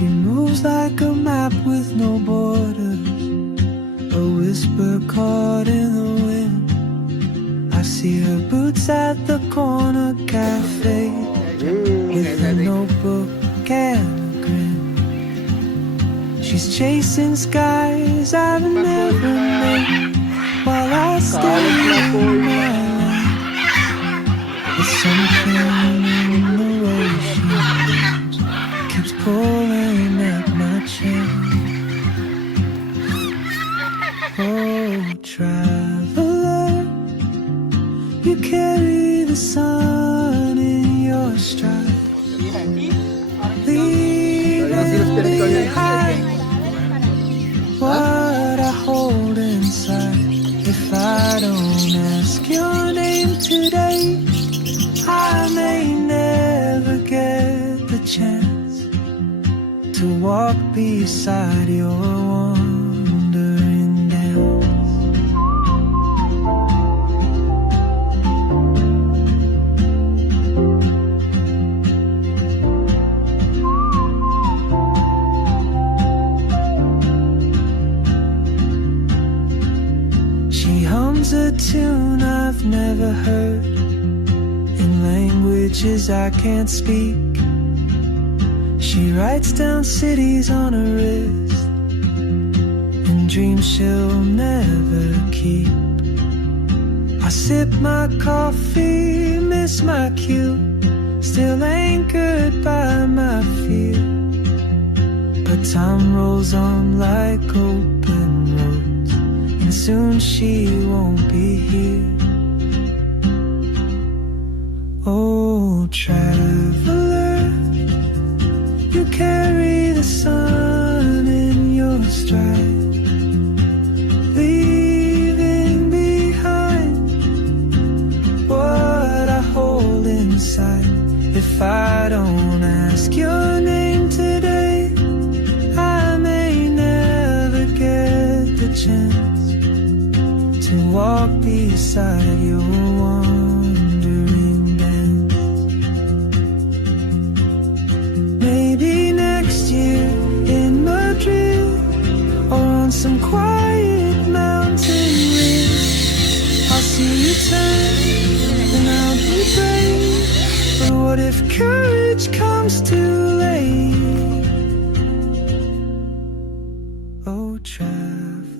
She moves like a map with no borders, a whisper caught in the wind. I see her boots at the corner cafe, with a notebook and a grin. She's chasing skies I've never met, while I stay in my lane. There's something in the way she moves, keeps pulling at my chain. Oh, traveler, you carry the sun in your stride, leaving behind what I hold inside. If I don't ask your name today, I may never get the chance to walk beside your wandering dance. She hums a tune I've never heard, in languages I can't speak. She writes down cities on her wrist, and dreams she'll never keep. I sip my coffee, miss my cue, still anchored by my fear. But time rolls on like open roads, and soon she won't be here. Oh, traveler, you carry the sun in your stride, leaving behind what I hold inside. If I don't ask your name today, I may never get the chance to walk beside your wandering dance. Maybe next year in Madrid, or on some quiet mountain ridge, I'll see you turn and I'll be brave. But what if courage comes too late? Oh, travel.